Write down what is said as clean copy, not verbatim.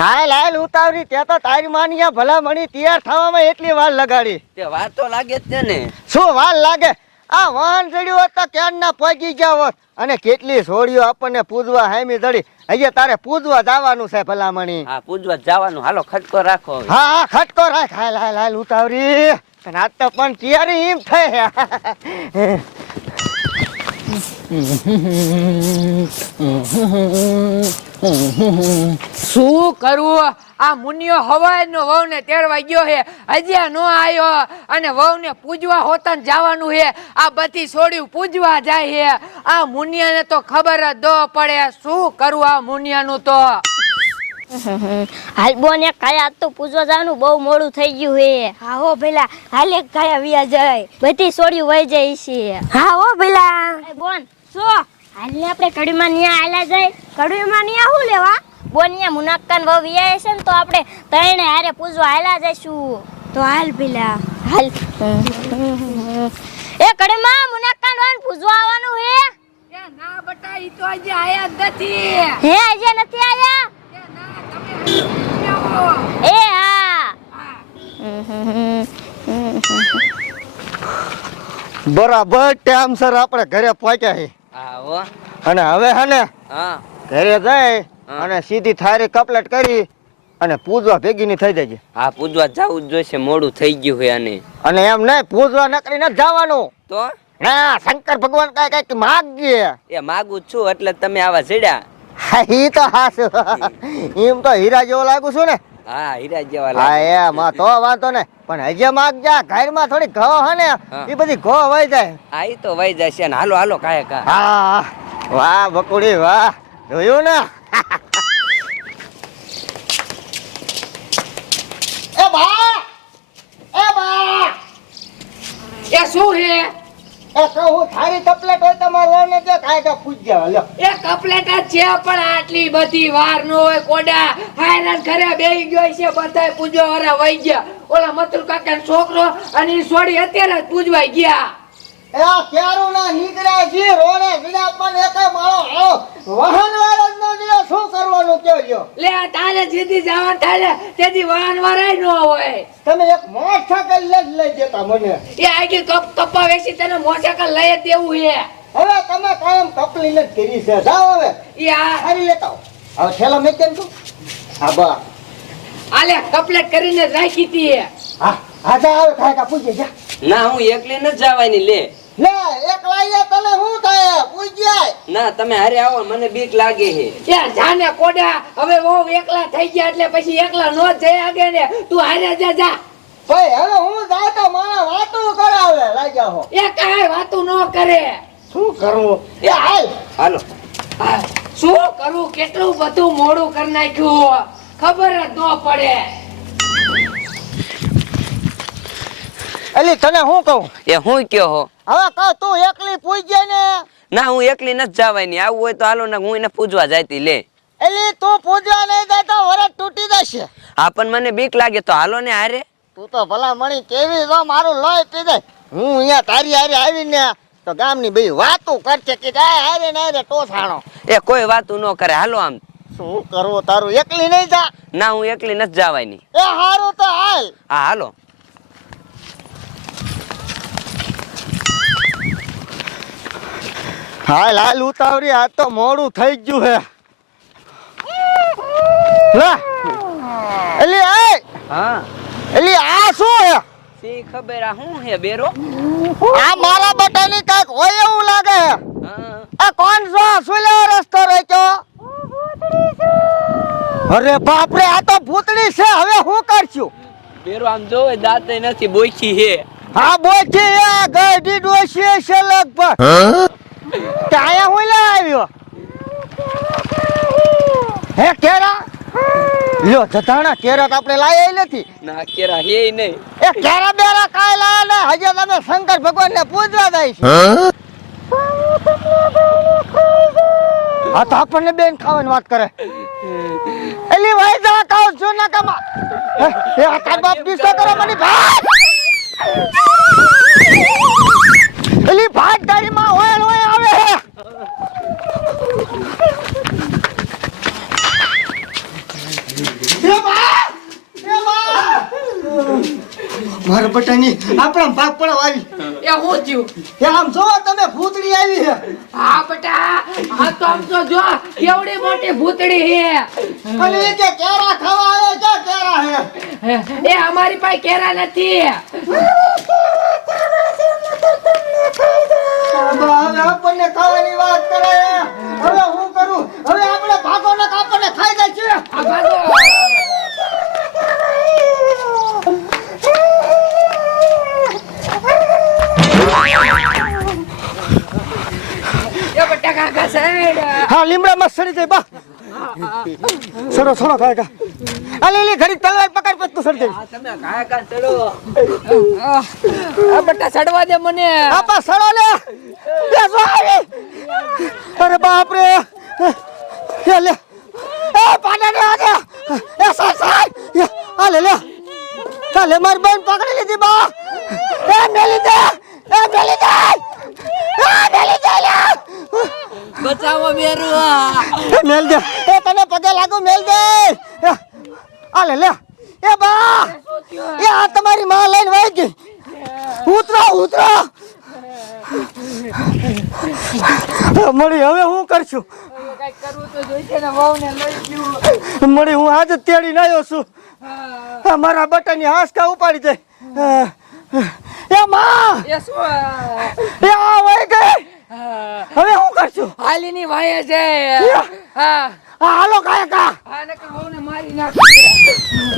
હાલ હાલ ઉતાવળી તે તો તારી માનિયા ભલા મણી તૈયાર થવામાં એટલી વાર લગાડી. તે વાર તો લાગે જ છે ને. શું વાર લાગે? આ વાહન ચડ્યું હોત તો ક્યારના પહોંચી ગયા હોત. અને કેટલી છોડીઓ આપણને પૂજવા હામી ચડી. અહીંયા તારે પૂજવા જવાનું છે ભલા મણી. હા પૂજવા જવાનું. હાલો ખટકો રાખો. હા હા ખટકો રાખ. હાલ હાલ હાલ ઉતાવળી. અને આજ તો પણ તૈયારી એમ થઈ. શું કરવું? આ મુનિયો હવારનો વહુને તેડવા ગયો હે, હજી નો આવ્યો. અને વહુને પૂજવા હોતન જવાનું હે. આ બધી છોડ્યું પૂજવા જાય હે. આ મુનિયાને તો ખબર જ દો પડે. શું કરવું આ મુનિયાનું તો? હાલ બોને કાયા તો પૂજવા જવાનું બહુ મોડું થઈ ગયું હે. હા હો ભેલા હાલ એક કાયા વિયા જાય, બધી છોડ્યું વહી જાય છે. હા હો ભેલા બોન શું હાલ ને આપણે કડીમાં નિયા આલા જાય. કડીમાં નિયા હું લેવા? બોનિયા મુનાક્કાન વહુ વિયા છે ને તો આપણે ત્રણે હારે પૂજવા આલા જઈશું. તો હાલ ભેલા હાલ. એ કડીમાં મુનાક્કાન વહુ પૂજવા આવવાનું હે. એ ના બટા, ઈ તો આજે આયા જ નથી. હે આજે નથી આયા? એ હા બરાબર ટાઈમસર આપણે ઘરે પહોંચ્યા છે. હા હો. અને હવે હે ને હા ઘરે જાય અને સીધી થારી કપલેટ કરી અને પૂજવા ભેગી ની થઈ જાય. હા પૂજવા જવું જ જોઈશે. મોડું થઈ ગયું હોય આને. અને એમ નહીં પૂજવા નકરી ન જવાનું. તો ના શંકર ભગવાન કઈ કઈક માગીએ. એ માગું છું એટલે તમે આવા ચડ્યા. હા ઈ તો હાસુ. એમ તો હીરા જેવો લાગુ છું ને. હા હીરા જેવા હા લાગે. એમાં તો વાંધો ને. પણ હજી માગજા ઘરમાં થોડી ઘઉં હે ને એ બધી ઘઉં વહી જાય. હા ઈ તો વહી જશે ને. હાલો હાલો કાય કા. હા વાહ બકુડી વાહ. જોયું ને? એ બા એ બા એ શું હે? એ કહું થારી કપલેટ હોય તમારે લઈને જે કાંઈ કા પૂજ્યા લ્યો. એ કપલેટ જ છે પણ આટલી બધી વાર નો હોય કોડા. હાયરાન ઘરે બેહી ગયો છે, બધાય પૂજવા વાળા વઈ ગયા. ઓલા મતુલ કાકાનો છોકરો અને ઈ છોડી અત્યારે જ પૂજવાઈ ગયા. એ આ ક્યારું ના નીકળ્યા છે રોણે વિના પણ એકે માળો આવો વાહન વાળો જ ન દીધો. શું કરવાનું કયો લ્યો? લે આ તારે જીધી જવાનું થાય તેથી વાહન વાળાય ન હોય. તમે એક મોટરસાઇકલ લઈ જતા મને. એ આગી કપા વેચી તને મોટરસાઇકલ લઈ દેવું હે. હવે તમે કાયમ કપલી જ કરી છે. જાઓ હવે એ આ હારી લેતા આવો. હવે થેલો મેં કેમ છું? હા બા આલે કપલેટ કરીને જ રાખી હતી. હા હા જા હવે કાંઈ કા પૂજે જા. ના હું એકલી ન જવાની. લે લે એકલા અહીંયા તને શું થાય? પૂજ્યાય. ના તમે હારે આવો. મને બીક લાગે છે. ત્યાં જાને કોડા. હવે વહુ એકલા થઈ ગયા એટલે પછી એકલા નો જઈ આગે ને. તું હારે જા. ભાઈ હવે હું જાઉં તો મારા વાતું કરાવે લાગ્યા હો. એ કાંઈ વાતું ન કરે. શું કરવું? એ હાલ હાલો. હા, શું કરું? કેટલું બધું મોડું કરી નાખ્યું, ખબર જ ન પડે. એલી તને શું કહું? એ હું કયો હો? હવે કહું તું એકલી પૂજ્ય ને. ના હું એકલી ન જવાની. આવું હોય તો હાલો ને. હું એને પૂજવા જાતી. લે એલી તું પૂજવા નહીં જાય તો વરસ તૂટી જશે. હા પણ મને બીક લાગે તો હાલો ને હારે. તું તો ભલા મણી કેવી જો મારું લોહી પી જાય. હું અહીંયા તારી હારે આવીને તો ગામની બધી વાતું કરશે કે જાય હારે ને હારે ટોસાણો. એ કોઈ વાતું ન કરે. હાલો આમ. શું કરવું તારું? એકલી નહીં જા. ના હું એકલી ન જવાની. એ હારું તો હાલ. હા હાલો. હાલ હાલ ઉતાવળી. આ તો મોડું થઈ ગયું હે. લે એલી આય હા એલી આ શું હે? સી ખબર આ હું હે બેરો? આ મારા બટાની કાંઈક હોય એવું લાગે હે. હા આ કોણ છો? સુલેવો રસ્તો રાખ્યો? અરે બાપ રે, આ તો ભૂતડી છે. હવે શું કરશું? બેરો આમ જોવે દાંતે નથી. બોયખી હે. હા બોચી આ ગઢી ડોશી છે લગભગ. ત્યાં હું લે આવ્યો હે કેરા? લ્યો જતાણા કેરા તો આપણે લાયા નથી. ના કેરા હે નહીં. એ કેરા બેરા કાઈ લાયા ને? હજે તમે શંકર ભગવાન ને પૂજવા જાય છે. હા તો આપણને બેન ખાવાની વાત કરે. એલી ભાઈ જા કાવ છું ના કમા. એ આ તાર બાપ દીસો કરો મને ભાઈ. એલી ભાગ ગાડીમાં ઓયલ ઓય આવે હે. મારા બટાની આપણા ભાગ પડવા આવી. એ હું થયું એ આમ જો તમે ભૂતડી આવી છે. હા બટા આ તો આમ તો જો કેવડી મોટી ભૂતડી હે અને એ કે કેરા ખાવા આવ્યો છે, કેરા હે. એ અમારી પાસે કેરા નથી હવે આપણને ખાવાની વાત કરે. હવે હું કરું? હવે આપણે ભાગો ને આપણને ખાઈ જાય છે. આ ભાગો એ બટા કાકા સાઈડ હા લીમડામાં સડી જાય બા. સડો સડો કાકા. આ લીલી ઘડી તલવાર પકડ પછી તું સડી જાય. તમે કાયા કા ચડો. આ બટા ચડવા દે મને આપા સડો લે. એ જો આવી. અરે બાપ રે. એ લે. એ પાડા ને આગે. એ સાઈ. આ લે લે. ચાલે મારી બેન પકડી લીધી બા. એ મેલી દે. એ મેલી દે. એ મેલી દે લે. બચાવો મેરું એ મેલ દે. એ તને પગે લાગુ મેલ દે. આ લે લે. એ બા. એ આ તમારી માં લઈને વહી ગઈ. ઉતરો. મળી હવે હું કરશું? કઈ કરવું તો જોઈશે ને વહુને લઈ ગયું મળી હું આજ જ તેડીને આવ્યો છું. મારા બટનની હાસકા ઉપાડી દે. એ માં. એ શું એ આ વહી ગઈ. હવે હું કરશું? હાલીની વાય છે હા હાલો કાકા. આ નકર વહુને મારી નાખી